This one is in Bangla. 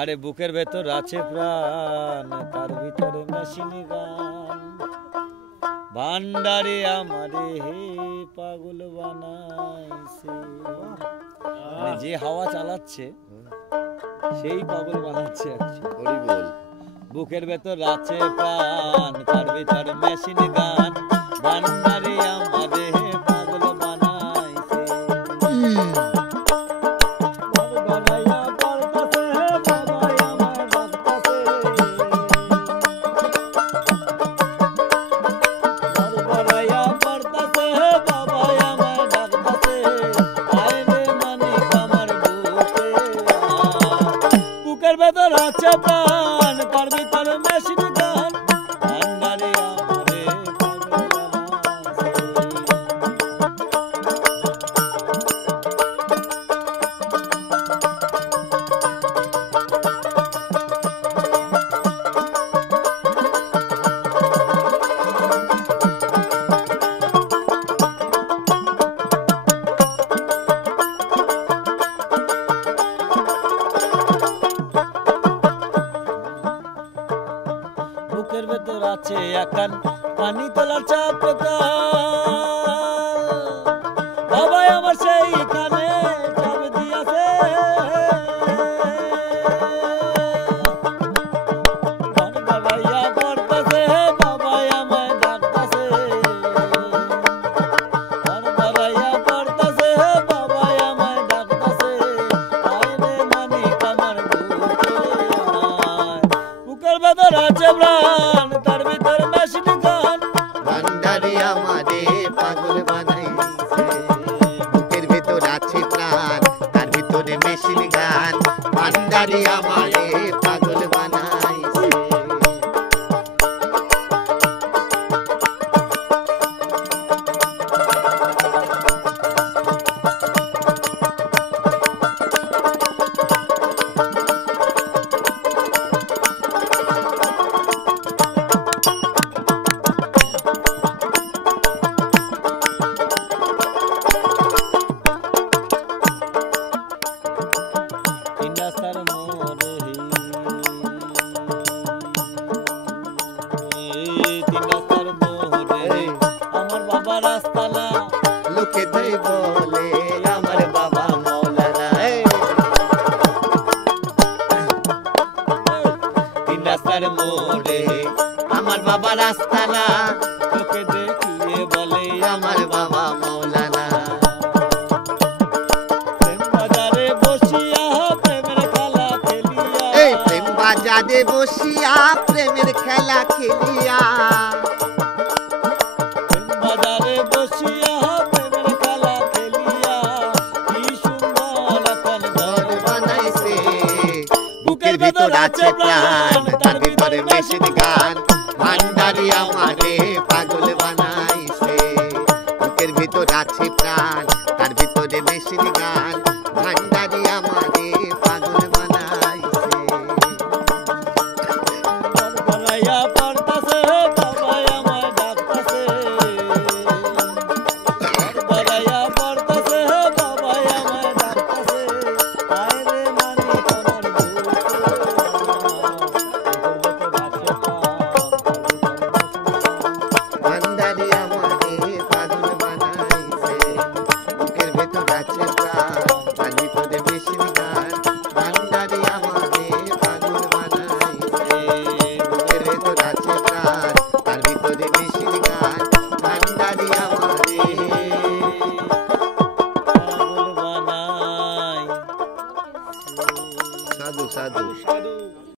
আরে বুকের ভেতর আছে প্রাণ, তার ভিতরে মেশিন গান। ভান্ডারে আমারে হে পাগল বানাইছে। মানে যে হাওয়া চালাচ্ছে সেই পাগল বানাচ্ছে। বুকের ভেতর আছে প্রাণ, তার ভিতরে মেশিন গান। ভান্ডারে আমারে হে পাগল বানাইছে। বুকের ভেতর আছে প্রাণ, তার ভিতরে মেশিন গান। ভান্ডারে আমারে পাগল বানাইছে। বুকের ভেতর আছে একান পানি তোলার চাপ বাবা আমার সেই কানে চাপ দিয়াছে। বাবাইয়া পড়তাছে, বাবাই আমায় ডাকতাছে। বাবাইয়া পড়তাছে, বাবাই আমায় ডাকতাছে। আইনে মানিক আমার বুকে আয়। বুকের ভেতর আছে প্রাণ, তার ভিতর মেশিন গান। ভান্ডারে আমারে পাগল বানাইছে। বুকের ভেতর আছে প্রাণ, তার ভিতরে মেশিন গান। ভান্ডারে আমারে পাগল বানাইছে। তিন রাস্তার মোড়ে তিন রাস্তার মোড়ে আমার বাবা রাস্তানা। লোকে তাই বলে আমার বাবা মৌলানা। তিন রাস্তার মোড়ে আমার বাবা রাস্তানা। তোকে দেখিয়ে বলে আমার বাবা মৌলানা। প্রেম বাজারে বসিয়া প্রেমের খেলা খেলিয়া। এই প্রেম বাজারে বসিয়া প্রেমের খেলা খেলিয়া। প্রেম বাজারে বসিয়া প্রেমের খেলা খেলিয়া। কি সুন্দর এখন ঘর বানাইছে। বুকের ভিতর আছে প্রাণ, তার ভিতরে মেশিন গান। ভান্ডারে আমারে পাগল বানাইছে। বুকের ভিতর আছে প্রাণ, তার ভিতরে মেশিন গান।